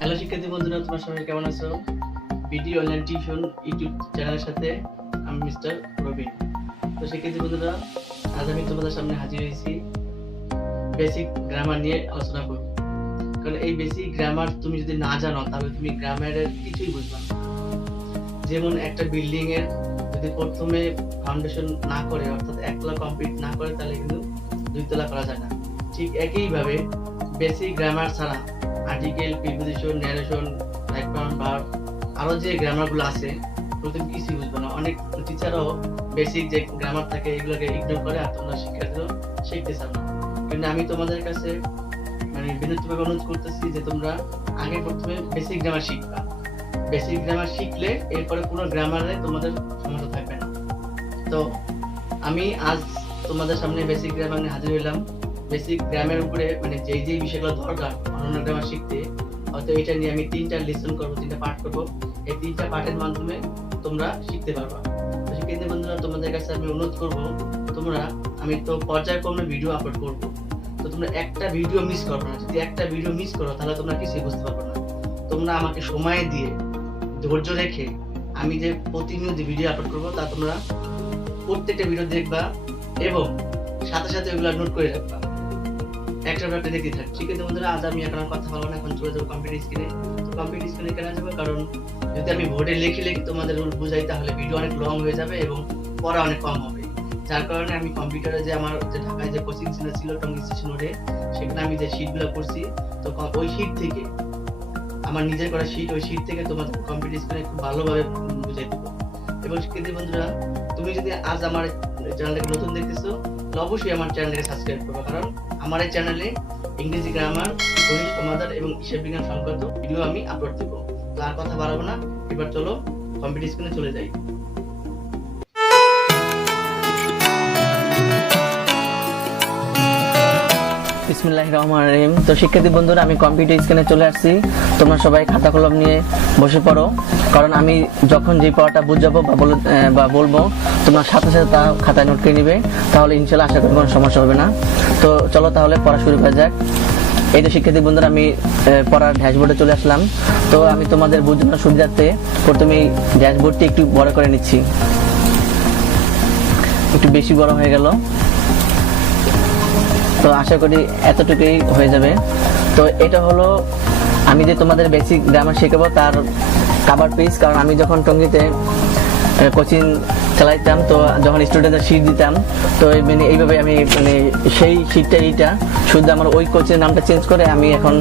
Hello শিক্ষার্থী বন্ধুরা, তোমরা সবাই কেমন আছো? বিডি অনলাইন টিউশন ইউটিউব চ্যানেলের সাথে আমি মিস্টার রবিন। তো শিক্ষার্থী বন্ধুরা, আজ আমি তোমাদের সামনে হাজির হয়েছি বেসিক গ্রামার নিয়ে আলোচনা করব। কারণ এই বেসিক গ্রামার তুমি যদি না জানো তাহলে তুমি গ্রামারের কিছুই বুঝবে না। যেমন একটা বিল্ডিং এর যদি প্রথমে ফাউন্ডেশন না করে অর্থাৎ একতলা কমপ্লিট না করে তাহলে কিন্তু দুইতলা করা যায় না। ঠিক একইভাবে বেসিক গ্রামার ছাড়া article, preposition, narration, background, verb আরো যে গ্রামারগুলো আছে তুমি কিছুই বুঝবে না। অনেক টিচারও বেসিক যে গ্রামার থাকে এগুলোকে ইগনোর করে আর তোমরা শিক্ষার্থীরা শিখতে চাও না। কিন্তু আমি তোমাদের কাছে বিনীতভাবে অনুরোধ করতেছি যে তোমরা আগে প্রথমে বেসিক গ্রামার শিখবা। বেসিক গ্রামার শিখলে এরপরে কোনো গ্রামারে তোমাদের সমস্যা থাকবে না। তো আমি আজ তোমাদের সামনে বেসিক গ্রামার নিয়ে হাজির হইলাম। বেসিক গ্রামের উপরে যেই বিষয়গুলো দরকার অনন্য গ্রামার শিখতে, হয়তো এটা নিয়ে আমি 3টা লেসন করব, 3টা পার্ট করব। এই 3টা পার্টের মাধ্যমে তোমরা শিখতে পারবা। তো শিক্ষার্থী বন্ধুরা, তোমাদের কাছে আমি অনুরোধ করব, আমি তো পর্যায়ক্রমে ভিডিও আপলোড করব, তো তোমরা একটা ভিডিও মিস করবে না। যদি একটা ভিডিও মিস করো তাহলে তোমরা কিছুই বুঝতে পারবে না। তোমরা আমাকে সময় দিয়ে ধৈর্য রেখে আমি যে প্রতিনিয়ত ভিডিও আপলোড করব তা তোমরা প্রত্যেকটা ভিডিও দেখবা এবং সাথে সাথে ওগুলো নোট করে রাখবা, একটা দেখতে থাক। ঠিক আছে বন্ধুরা, আজ আমি এখন কথা বলবো না, এখন চলে যাবো কম্পিউটার স্ক্রিনে। তো কম্পিউটার স্ক্রিনে কেন যাবো? কারণ যদি আমি বোর্ডে লিখে তোমাদের রুল বুঝাই তাহলে ভিডিও অনেক লং হয়ে যাবে এবং পড়া অনেক কম হবে। যার কারণে আমি কম্পিউটারে যে আমার যে ঢাকায় যে কোচিং সেন্টার ছিল টঙ্গী স্টেশন রোডে, সেখানে আমি যে শীটগুলো করছি, তো ওই শীট থেকে আমার নিজের করা শীট, ওই শীট থেকে তোমাদের কম্পিউটার স্ক্রিনে খুব ভালোভাবে বুঝাই দেবো। এবং শিক্ষার্থী বন্ধুরা, তুমি যদি আজ আমার চ্যানেলটাকে নতুন দেখতেছো অবশ্যই আমার চ্যানেলটাকে সাবস্ক্রাইব করবে, কারণ আমার এই চ্যানেলে ইংরেজি গ্রামার, গণিত সমাধান এবং হিসাব বিজ্ঞান সংক্রান্ত ভিডিও আমি আপলোড দেব। তো আর কথা বাড়াবো না, এবার চলো কম্পিউটার স্ক্রিনে চলে যাই। বিসমিল্লাহির রহমানির রহিম। তো শিক্ষার্থী বন্ধুরা, আমি কম্পিউটার স্ক্রিনে চলে আসছি। তোমরা সবাই খাতা কলম নিয়ে বসে পড়ো, কারণ আমি যখন যে পড়াটা বুঝাবো বা বলবো তোমরা সাথে সাথে তা খাতায় নোট করে নিবে, তাহলে ইনশাআল্লাহ আশা করি কোনো সমস্যা হবে না। তো চলো তাহলে পড়া শুরু করা যাক। এই যে শিক্ষার্থী বন্ধুরা, আমি পড়ার ড্যাশবোর্ডে চলে আসলাম। তো আমি তোমাদের বোঝানোর সুবিধার্থে প্রথমে এই ড্যাশবোর্ডটি একটু বড় করে নিচ্ছি, একটু বেশি বড় হয়ে গেল। তো আশা করি এতটুকুই হয়ে যাবে। তো এটা হলো আমি যে তোমাদের বেসিক গ্রামার শেখাবো তার কভার পেজ। কারণ আমি যখন টঙ্গীতে কোচিং চালাইতাম, তো যখন স্টুডেন্টদের শীট দিতাম, তো এইভাবে আমি সেই শীটটা এইটা শুধু আমার ওই কোচের নামটা চেঞ্জ করে আমি এখন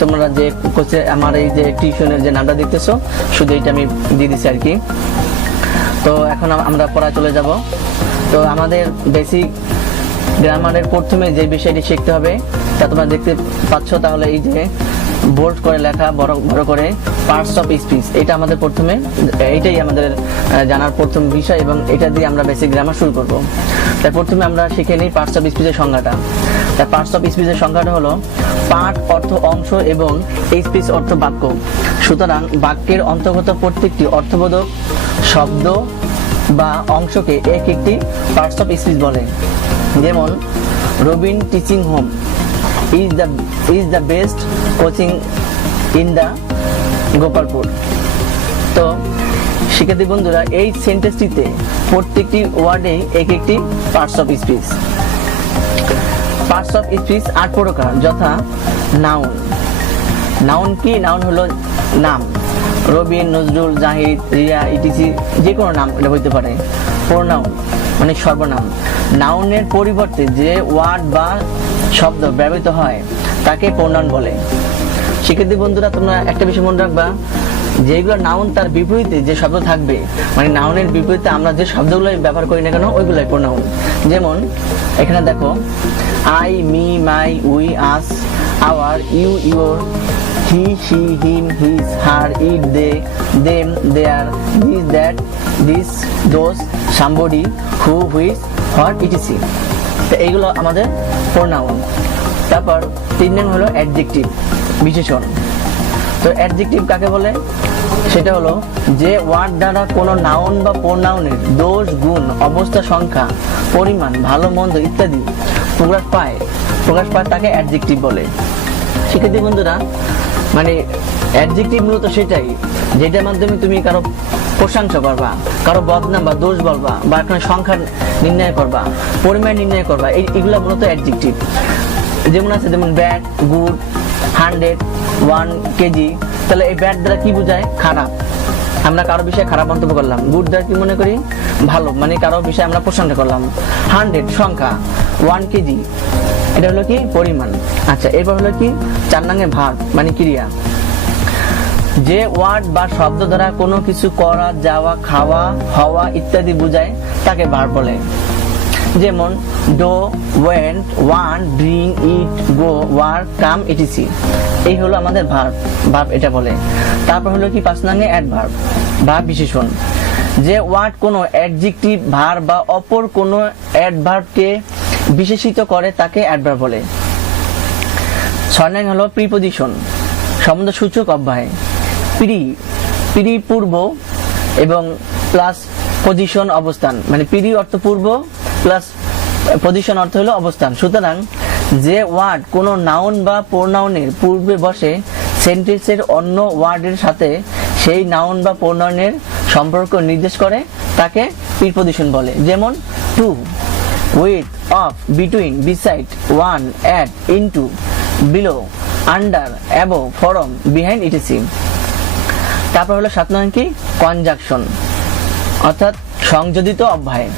তোমরা যে কোচে আমার এই যে টিউশনের যে নামটা দেখতেছো শুধু এইটা আমি দিয়ে দিচ্ছি আর কি। তো এখন আমরা পড়ায় চলে যাব। তো আমাদের বেসিক গ্রামারের প্রথমে যে বিষয়টি শিখতে হবে তা তোমরা দেখতে পাচ্ছ, তাহলে এই যে বোল্ড করে লেখা বড় বড় করে পার্টস অফ স্পিচ, এটা আমাদের প্রথমে এইটাই আমাদের জানার প্রথম বিষয় এবং এটা দিয়ে আমরা বেসিক গ্রামার শুরু করব। তাই প্রথমে আমরা শিখে নিই পার্টস অফ স্পিচের সংজ্ঞাটা। তাই পার্টস অফ স্পিচের সংজ্ঞাটা হলো পার্ট অর্থ অংশ এবং স্পিচ অর্থ বাক্য। সুতরাং বাক্যের অন্তর্গত প্রত্যেকটি অর্থবোধক শব্দ বা অংশকে এক একটি পার্টস অফ স্পিচ বলে। যেমন Robin teaching home is the best coaching in the Gopalpur. তো শিক্ষার্থী বন্ধুরা, এই সেন্টেন্সটিতে প্রত্যেকটি ওয়ার্ডেই এক একটি parts of speech. Parts of speech 8 প্রকার, যথা নাউন। নাউন কি? নাউন হলো নাম, রবিন, নজরুল, জাহিদ, রিয়া ইটিসি যে কোনো নাম এটা হইতে পারে। প্রোনাউন মানে সর্বনাম। নাউনের পরিবর্তে যে ওয়ার্ড বা শব্দ ব্যবহৃত হয় তাকে প্রোনাউন বলে। শিক্ষার্থী বন্ধুরা, তোমরা একটা বিষয় মনে রাখবা, যেগুলো নাউন তার বিপরীতে যে শব্দ থাকবে, নাউনের বিপরীতে আমরা যে শব্দগুলো ব্যবহার করি না কেন ওইগুলাই প্রোনাউন। যেমন এখানে দেখো, I, me, my, we, us, our, you, your, he, she, him, his, her, it, they, them, their, this, that, this, those, somebody, who, which, what, etc. তো এইগুলো আমাদের প্রোনাউন। তারপর 3 নং হলো অ্যাডজেক্টিভ, বিশেষণ। তো অ্যাডজেক্টিভ কাকে বলে? সেটা হলো যে ওয়ার্ড দ্বারা কোনো নাউন বা প্রোনাউনের দোষ, গুণ, অবস্থা, সংখ্যা, পরিমাণ, ভালো মন্দ ইত্যাদি প্রকাশ পায় তাকে অ্যাডজেক্টিভ বলে। শিক্ষার্থী বন্ধুরা, মানে অ্যাডজেক্টিভ মূলত সেটাই যেটার মাধ্যমে তুমি কারো প্রশংসা করবা, কারো বদনাম বা দোষ বলবা, বা একটা সংখ্যা নির্ণয় করবা, পরিমাণ নির্ণয় করবা, এগুলা মূলত অ্যাডজেক্টিভ। যেমন আছে যেমন ব্যাড, গুড, 100, 1 কেজি। তাহলে এই ব্যাড দ্বারা কি বোঝায়? খারাপ। আমরা কারো বিষয়ে খারাপ মন্তব্য করলাম। গুড দ্বারা কি মনে করি? ভালো, মানে কারো বিষয়ে আমরা প্রশংসা করলাম। 100 সংখ্যা, 1 কেজি এটা হলো কি? পরিমাণ। আচ্ছা, এরপর হলো কি? 4 নং ভার্ব মানে ক্রিয়া। যে ওয়ার্ড বা শব্দ দ্বারা কোনো কিছু করা, যাওয়া, খাওয়া, হওয়া ইত্যাদি বোঝায় তাকে ভার্ব বলে। যেমন do, went, want, drink, eat, go, work, come, etc. এই হলো আমাদের ভার্ব, ভার্ব এটা বলে। তারপর হলো কি 5 নং অ্যাডভার্ব, ভার্ব বিশেষণ। যে ওয়ার্ড কোনো অ্যাডজেক্টিভ, ভার্ব বা অপর কোনো অ্যাডভার্বকে বিশেষিত করে তাকে অ্যাডভার্ব বলে। 6 নং হলো প্রিপোজিশন, সম্বন্ধসূচক অব্যয়। প্রি পূর্ব এবং প্লাস পজিশন অবস্থান, মানে প্রি অর্থ পূর্ব প্লাস পজিশন অর্থ হলো অবস্থান। সুতরাং যে ওয়ার্ড কোনো নাউন বা প্রোনাউনের পূর্বে বসে সেন্টেন্সের অন্য ওয়ার্ডের সাথে সেই নাউন বা প্রোনাউনের সম্পর্ক নির্দেশ করে তাকে প্রিপোজিশন বলে। যেমন to, with, of, between, beside, on, at, into, below, under, above, from, behind, etc. তারপর হলো 7 নং কি? কনজাংশন, অর্থাৎ সংযোজিত অব্যয়।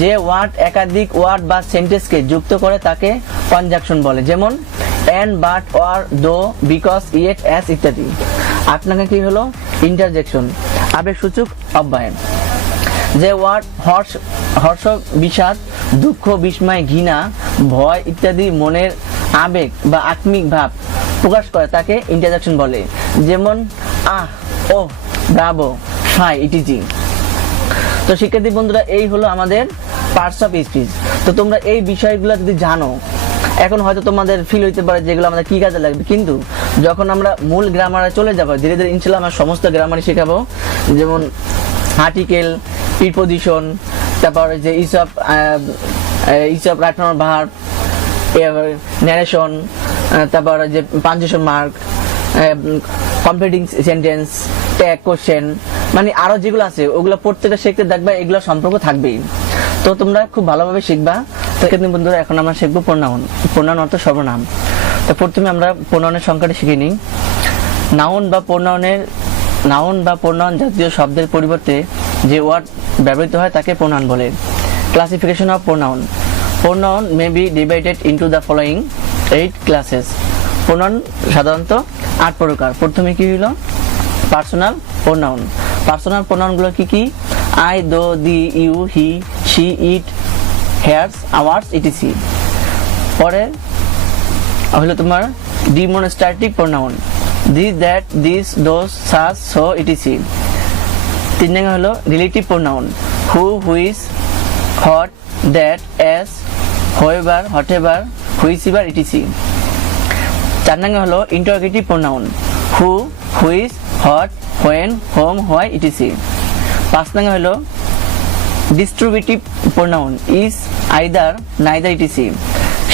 যে ওয়ার্ড একাধিক ওয়ার্ড বা সেন্টেন্সকে যুক্ত করে তাকে কনজাংশন বলে। যেমন এন্ড, বাট, অর, দো, বিকজ, ইয়েট, অ্যাজ ইত্যাদি। 8 নং কি হলো? ইন্টারজেকশন, আবেগসূচক অব্যয়। যে ওয়ার্ড হর্ষ, বিষাদ, দুঃখ, বিস্ময়, ঘৃণা, ভয় ইত্যাদি মনের আবেগ বা আত্মিক ভাব প্রকাশ করে তাকে ইন্টারজেকশন বলে। যেমন আহ, ও, ব্রাভো, ফাই, ইটিজি। তো শিক্ষার্থী বন্ধুরা, এই হলো আমাদের পার্টস অফ স্পিচ। তো তোমরা এই বিষয়গুলো যদি জানো, এখন হয়তো তোমাদের ফিল হইতে পারে যেগুলো আমাদের কি কাজে লাগবে, কিন্তু যখন আমরা মূল গ্রামারে চলে যাবো ধীরে ধীরে ইনশাআল্লাহ আমরা সমস্ত গ্রামারই শেখাবো। যেমন আর্টিকেল, প্রিপোজিশন, তারপর যে ইসব রাইট ফর্ম ভার্ব, ন্যারেশন, তারপর যে punctuation mark, completing sentence, tag, question, মানে আরো যেগুলো আছে ওগুলো প্রত্যেকটা শিখতে দেখবা এগুলো সম্পর্ক থাকবেই। তো তোমরা খুব ভালোভাবে শিখবা। তো বন্ধুরা, এখন আমরা শিখবো প্রোনাউন। প্রোনাউন অর্থ সর্বনাম। তো প্রথমে আমরা প্রোনাউনের সংখ্যাটা শিখে নিই। নাউন বা প্রোনাউন জাতীয় শব্দের পরিবর্তে যে ওয়ার্ড ব্যবহৃত হয় তাকে প্রোনাউন বলে। Classification of pronoun. Pronoun may be divided into the following 8 classes. Pronoun সাধারণত 8 প্রকার। প্রথমে কি হলো? Personal pronoun. পার্সোনাল প্রোনাউনগুলো কি কি? I, they, thee, you, he, she, it, hers, ours, etc. পরে হলো তোমার demonstrative pronoun, this, that, this, those, such, so, etc. 3 নম্বর হলো relative pronoun, who, which, what, that, as, whoever, whatever, whichever, etc. 4 নম্বর হলো interrogative pronoun, who, which, what, when, whom, why, etc. 5 নম্বর হলো distributive pronoun, each, either, neither, etc.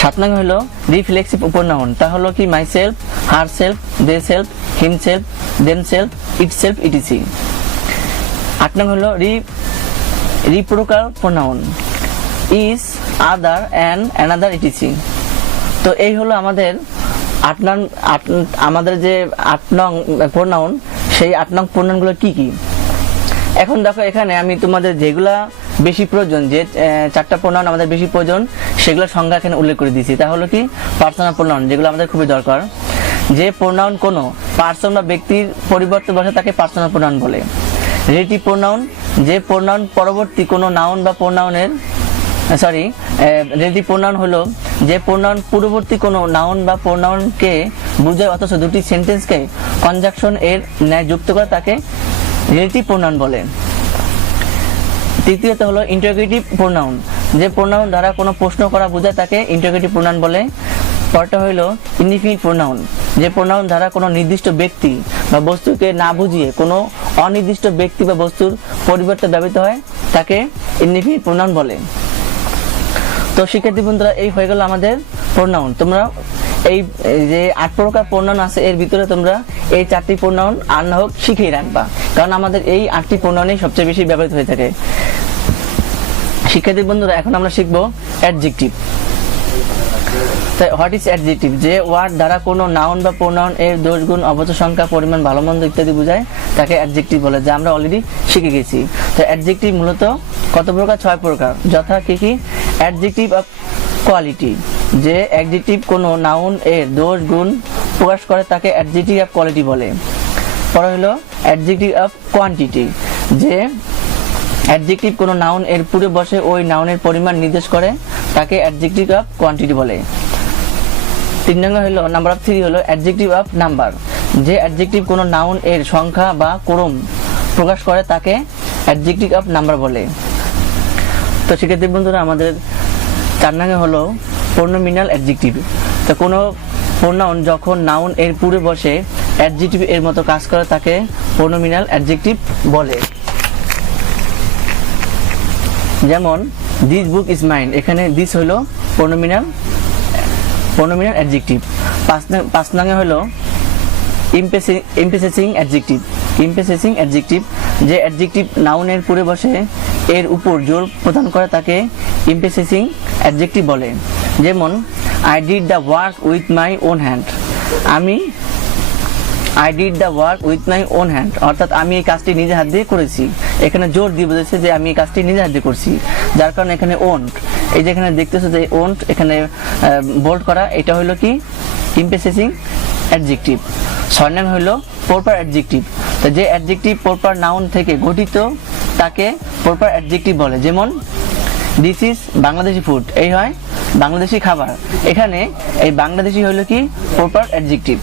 7 নম্বর হলো reflexive pronoun, তা হলো কি myself, her self, themselves, himself, themselves, itself, etc. 8 নম্বর হলো reciprocal pronoun, each, other, and, another, etc. তো এই হলো আমাদের আমাদের যে 8 নং প্রোনাউন, সেই 8 নং প্রোনাউনগুলো কি কি। এখন দেখো, এখানে আমি তোমাদের যেগুলা বেশি প্রয়োজন, যে 4টা প্রোনাউন আমাদের বেশি প্রয়োজন, সেগুলো সংজ্ঞা এখানে উল্লেখ করে দিয়েছি। তা হলো কি পার্সোনাল প্রোনাউন, যেগুলো আমাদের খুবই দরকার। যে প্রোনাউন কোনো পার্সন বা ব্যক্তির পরিবর্তে বসে তাকে পার্সোনাল প্রোনাউন বলে। রিলেটিভ প্রোনাউন, যে প্রোনাউন পরবর্তী কোনো নাউন বা প্রোনাউনের রিলেটিভ প্রোনাউন হলো যে প্রোনাউন পূর্ববর্তী কোনো নাউন বা প্রোনাউনকে বোঝায় অথচ দুটি সেন্টেন্সকে কনজাংশন এর ন্যায় যুক্ত করে তাকে রিলেটিভ প্রোনাউন বলে। তৃতীয়ত হলো ইন্টারোগেটিভ প্রোনাউন, যে প্রোনাউন দ্বারা কোনো প্রশ্ন করা বোঝায় তাকে ইন্টারোগেটিভ প্রোনাউন বলে। পরটা হলো ইনডিফিনিট প্রোনাউন, যে প্রোনাউন দ্বারা কোনো নির্দিষ্ট ব্যক্তি বা বস্তুকে না বুঝিয়ে কোনো অনির্দিষ্ট ব্যক্তি বা বস্তুর পরিবর্তে ব্যবহৃত হয় তাকে ইনডিফিনিট প্রোনাউন বলে। তো শিক্ষার্থী বন্ধুরা, এই হয়ে গেল আমাদের প্রোনাউন। তোমরা এই যে 8 প্রকার প্রোনাউন আছে এর ভিতরে তোমরা এই 4টি প্রোনাউন আর না হোক শিখেই রাখবা, কারণ আমাদের এই 8টি প্রোনাউনই সবচেয়ে বেশি ব্যবহৃত হয়ে থাকে। শিক্ষার্থী বন্ধুরা, এখন আমরা শিখবো অ্যাডজেক্টিভ। What is adjective? যে ওয়ার্ড দ্বারা কোনো নাউন বা প্রোনাউন এর দোষ গুণ অবচয় সংখ্যা পরিমাণ ভালো মন্দ ইত্যাদি বোঝায় তাকে অ্যাডজেক্টিভ বলে, যা আমরা অলরেডি শিখে গেছি। তো অ্যাডজেক্টিভ মূলত কত প্রকার? 6 প্রকার। যথা কি কি? অ্যাডজেক্টিভ অফ কোয়ালিটি, যে অ্যাডজেক্টিভ কোনো নাউন এর দোষ গুণ প্রকাশ করে তাকে অ্যাডজেক্টিভ অফ কোয়ালিটি বলে। পরে হলো অ্যাডজেক্টিভ অফ কোয়ান্টিটি, যে অ্যাডজেক্টিভ কোনো নাউন এর পুরে বসে ওই নাউনের পরিমাণ নির্দেশ করে তাকে অ্যাডজেক্টিভ অফ কোয়ান্টিটি বলে। 3 নম্বর হলো নাম্বার অফ 3 হলো অ্যাডজেক্টিভ অফ নাম্বার, যে অ্যাডজেক্টিভ কোনো নাউন এর সংখ্যা বা ক্রম প্রকাশ করে তাকে অ্যাডজেক্টিভ অফ নাম্বার বলে। তো শিক্ষার্থী বন্ধুরা, আমাদের 4 নম্বর হলো প্রোনোমিনাল অ্যাডজেক্টিভ। তো কোনো প্রোনাউন যখন নাউন এর পুরে বসে অ্যাডজেক্টিভ এর মতো কাজ করে তাকে প্রোনোমিনাল অ্যাডজেক্টিভ বলে। যেমন দিস বুক ইজ মাইন, এখানে দিস হলো প্রোনোমিনাল অ্যাডজেক্টিভ। 5 নম্বর হলো এমফেসিসিং অ্যাডজেক্টিভ, যে অ্যাডজেক্টিভ নাউনের পুরে বসে এর উপর জোর প্রদান করে তাকে এমফেসিসিং অ্যাডজেক্টিভ বলে। যেমন I did the work with my own hand, I did the work with my own hand, অর্থাৎ আমি এই কাজটি নিজে হাত দিয়ে করেছি। এখানে জোর দিয়ে বোঝাচ্ছে যে আমি এই কাজটি নিজে হাত দিয়ে করছি, যার কারণে এখানে ওন্ট, এই যে এখানে দেখতেছো যে ওন্ট এখানে বোল্ড করা, এটা হলো কি এমফেসিসিং অ্যাডজেক্টিভ। 6 নম্বর হলো প্রপার অ্যাডজেক্টিভ, তো যে অ্যাডজেক্টিভ প্রপার নাউন থেকে গঠিত তাকে প্রপার অ্যাডজেক্টিভ বলে। যেমন দিস ইজ বাংলাদেশি ফুড, এই হয় বাংলাদেশি খাবার, এখানে এই বাংলাদেশি হলো কি প্রপার অ্যাডজেক্টিভ।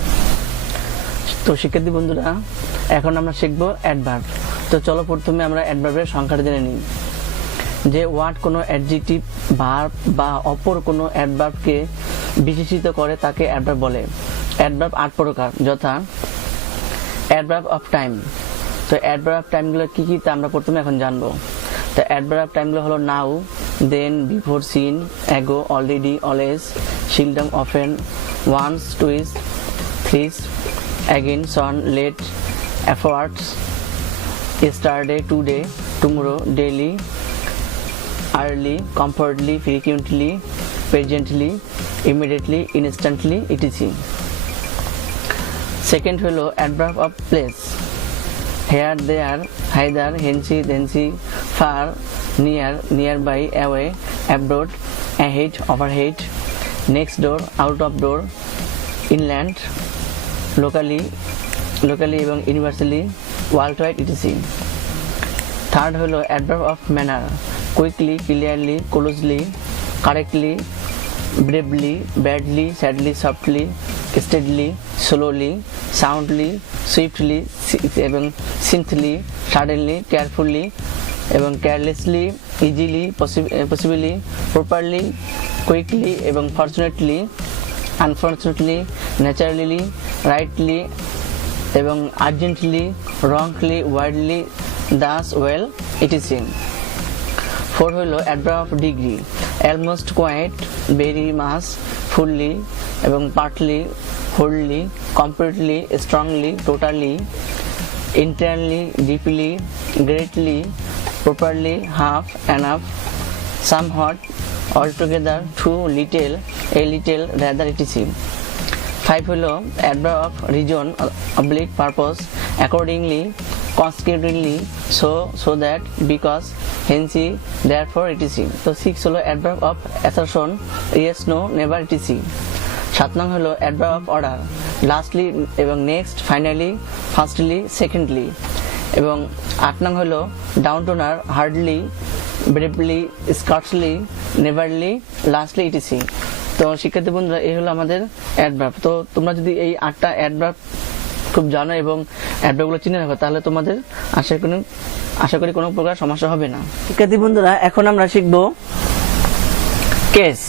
তো শিক্ষার্থী বন্ধুরা, এখন আমরা শিখবো অ্যাডভার্ব। তো চলো প্রথমে আমরা অ্যাডভার্বের সংখ্যাটা জেনে নিই। যে ওয়ার্ড কোনো অ্যাডজেক্টিভ, ভার্ব বা অপর কোনো অ্যাডভার্বকে বিশেষিত করে তাকে অ্যাডভার্ব বলে। অ্যাডভার্ব 8 প্রকার, যথা অ্যাডভার্ব অফ টাইম। তো অ্যাডভার্ব অফ টাইমগুলো কি কি তা আমরা প্রথমে এখন জানবো। তো অ্যাডভার্ব অফ টাইমগুলো হলো now, then, before, since, ago, already, always, seldom, often, once, twice, thrice, again, soon, late, afterwards, yesterday, today, tomorrow, daily, early, comfortably, frequently, presently, immediately, instantly, etc. Second হলো adverb of place, here, there, hither, hence, thence, far, near, nearby, away, abroad, ahead, overhead, next door, out of door, inland, locally এবং universally, worldwide, etc. Third হলো adverb of manner, quickly, clearly, closely, correctly, bravely, badly, sadly, softly, steadily, slowly, soundly, swiftly এবং simply, suddenly, carefully এবং carelessly, easily, possibly, properly, quickly এবং fortunately, unfortunately, naturally, rightly এবং urgently, wrongly, widely, thus, well, etc. 4 হলো adverb of degree, almost, quite, very much, fully এবং partly, wholly, completely, strongly, totally, entirely, deeply, greatly, properly, half, enough, somewhat, altogether, too little, a little, rather, etc. 5 হলো adverb of reason, oblique, purpose, accordingly, consequently, so that, because, hence, therefore, etc. তো 6 হলো adverb of assertion, yes, no, never, etc. 7 নং হলো adverb of order, lastly এবং next, finally, firstly, secondly এবং 8 নং হলো down to earth, hardly, bravely, scarcely, neverly, lastly, etc. তো শিক্ষার্থী বন্ধুরা, এই হলো আমাদের অ্যাডভার্ব। তো তোমরা যদি এই 8টা অ্যাডভার্ব খুব জানো এবং অ্যাডভার্বগুলো চিনে রাখো, তাহলে তোমাদের আশা করি কোনো প্রকার সমস্যা হবে না। শিক্ষার্থী বন্ধুরা, এখন আমরা শিখবো কেস,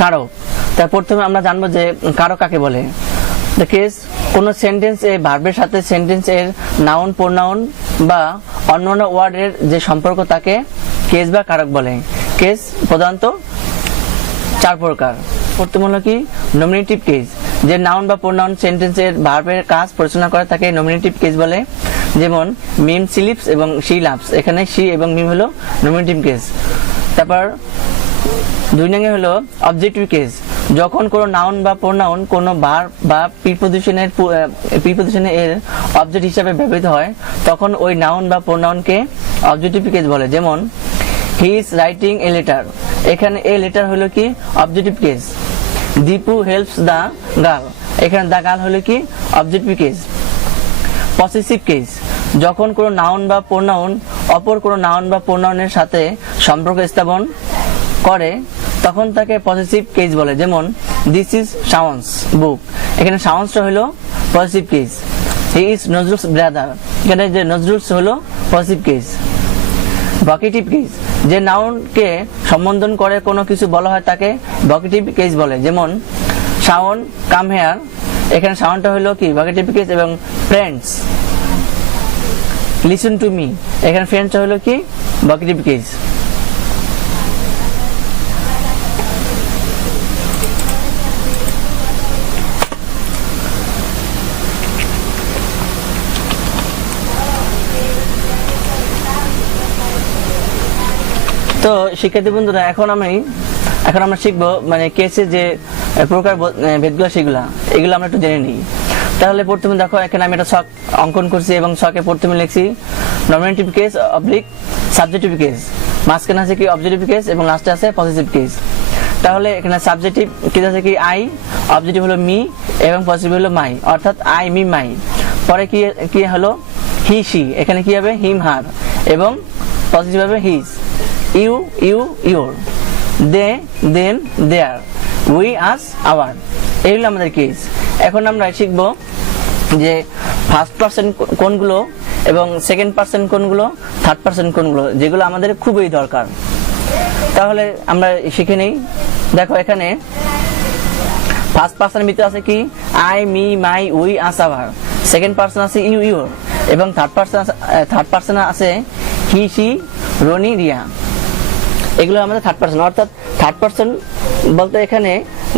কারক। তার প্রথমে আমরা জানবো যে কারক কাকে বলে। দ্য কেস, কোন সেন্টেন্স এ ভার্বের সাথে সেন্টেন্স এর নাউন, প্রোনাউন বা অন্যান্য ওয়ার্ডের যে সম্পর্ক তাকে কেস বা কারক বলে। কেস প্রধানত 4 প্রকার। প্রথম হলো কি নমিনেটিভ কেস, যে নাউন বা প্রোনাউন সেন্টেন্সের ভার্বের কাজ পরিচালনা করে তাকে নমিনেটিভ কেস বলে। যেমন মিম স্লিপস এবং শি লাভস, এখানে শি এবং মিম হলো নমিনেটিভ কেস। তারপর 2 নং হলো অবজেক্টিভ কেস, যখন কোনো নাউন বা প্রোনাউন কোনো ভার্ব বা প্রিপজিশনে এর অবজেক্ট হিসেবে ব্যবহৃত হয় তখন ওই নাউন বা প্রোনাউনকে অবজেক্টিভ কেস বলে। যেমন he is writing a letter, এখানে এ লেটার হলো কি objective case. Dipu helps the girl, এখানে দ্য গার্ল হলো কি অবজেক্টিভ কেস। পসেসিভ কেস, যখন কোনো নাউন বা প্রোনাউন অপর কোনো নাউন বা প্রোনাউনের সাথে সম্পর্ক স্থাপন করে তখন তাকে পসেসিভ কেস বলে। যেমন দিস ইজ শাওনস বুক, এখানে শাওনসটা হলো possessive case. He is Nazrul's brother, এখানে যে নজরুলস হলো পসেসিভ কেস। ভোকেটিভ কেস, যে নাউনকে সম্বোধন করে কোনো কিছু বলা হয় তাকে ভোকেটিভ কেস বলে। যেমন শাওন কাম হেয়ার, এখানে শাওনটা হলো কি ভোকেটিভ কেস। এবং ফ্রেন্ডস লিসেন টু মি, এখানে ফ্রেন্ডসটা হলো কি ভোকেটিভ কেস। তো শিক্ষার্থী বন্ধুরা, এখন আমরা শিখবো মানে কেসের যে প্রকার ভেদগুলো এগুলো আমরা একটু জেনে নিই। তাহলে প্রথমে দেখো, এখানে আমি একটা ছক অঙ্কন করছি এবং ছকে প্রথমে লিখছি nominative case oblique subjective case, মাঝখানে আছে কি অবজেক্টিভ কেস এবং লাস্টে আছে পসেসিভ কেস। তাহলে এখানে সাবজেক্টিভ কেস আছে কি আই, অবজেক্টিভ হলো মি এবং পসেসিভ হলো মাই, অর্থাৎ আই মি মাই। পরে কি হলো হি সি, এখানে কি হবে হিম হার এবং পসেসিভ হবে his. You you your, they them their, we us our, এইগুলো আমাদের কেস। এখন আমরা শিখবো যে ফার্স্ট পারসন কোনগুলো এবং সেকেন্ড পারসন কোনগুলো, থার্ড পারসন কোনগুলো, যেগুলো আমাদের খুবই দরকার। তাহলে আমরা শিখে নেই। দেখো এখানে ফার্স্ট পারসনের ভিতরে আছে কি I me my we us hour, second person আছে ইউ ইউর এবং থার্ড পারসন আছে হি সি রনি রিয়া, এগুলো আমাদের থার্ড পারসন। অর্থাৎ থার্ড পারসন বলতে এখানে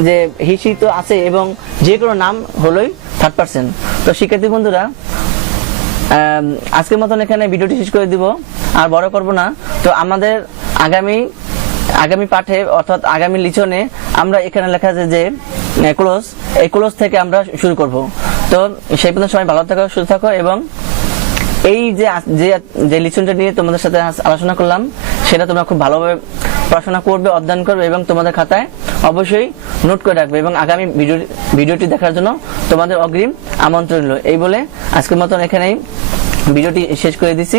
যে হিসি তো আছে এবং যে কোনো নাম হলোই থার্ড পারসন। তো শিক্ষার্থী বন্ধুরা, আজকের মতন এখানে ভিডিওটি শেষ করে দিব, আর বড় করব না। তো আমাদের আগামী পাঠে অর্থাৎ আগামী লিসনে আমরা এখানে লেখা আছে যে ক্লোজ, এই ক্লোজ থেকে আমরা শুরু করব। তো সেই পর্যন্ত সবাই ভালো থাকো, সুস্থ থাকো এবং এই যে লিসনটা নিয়ে তোমাদের সাথে আলোচনা করলাম সেটা তোমরা খুব ভালোভাবে পড়াশোনা করবে, অধ্যয়ন করবে এবং তোমাদের খাতায় অবশ্যই নোট করে রাখবে। এবং আগামী ভিডিওটি দেখার জন্য তোমাদের অগ্রিম আমন্ত্রণ রইল। এই বলে আজকের মতন এখানেই ভিডিওটি শেষ করে দিছি।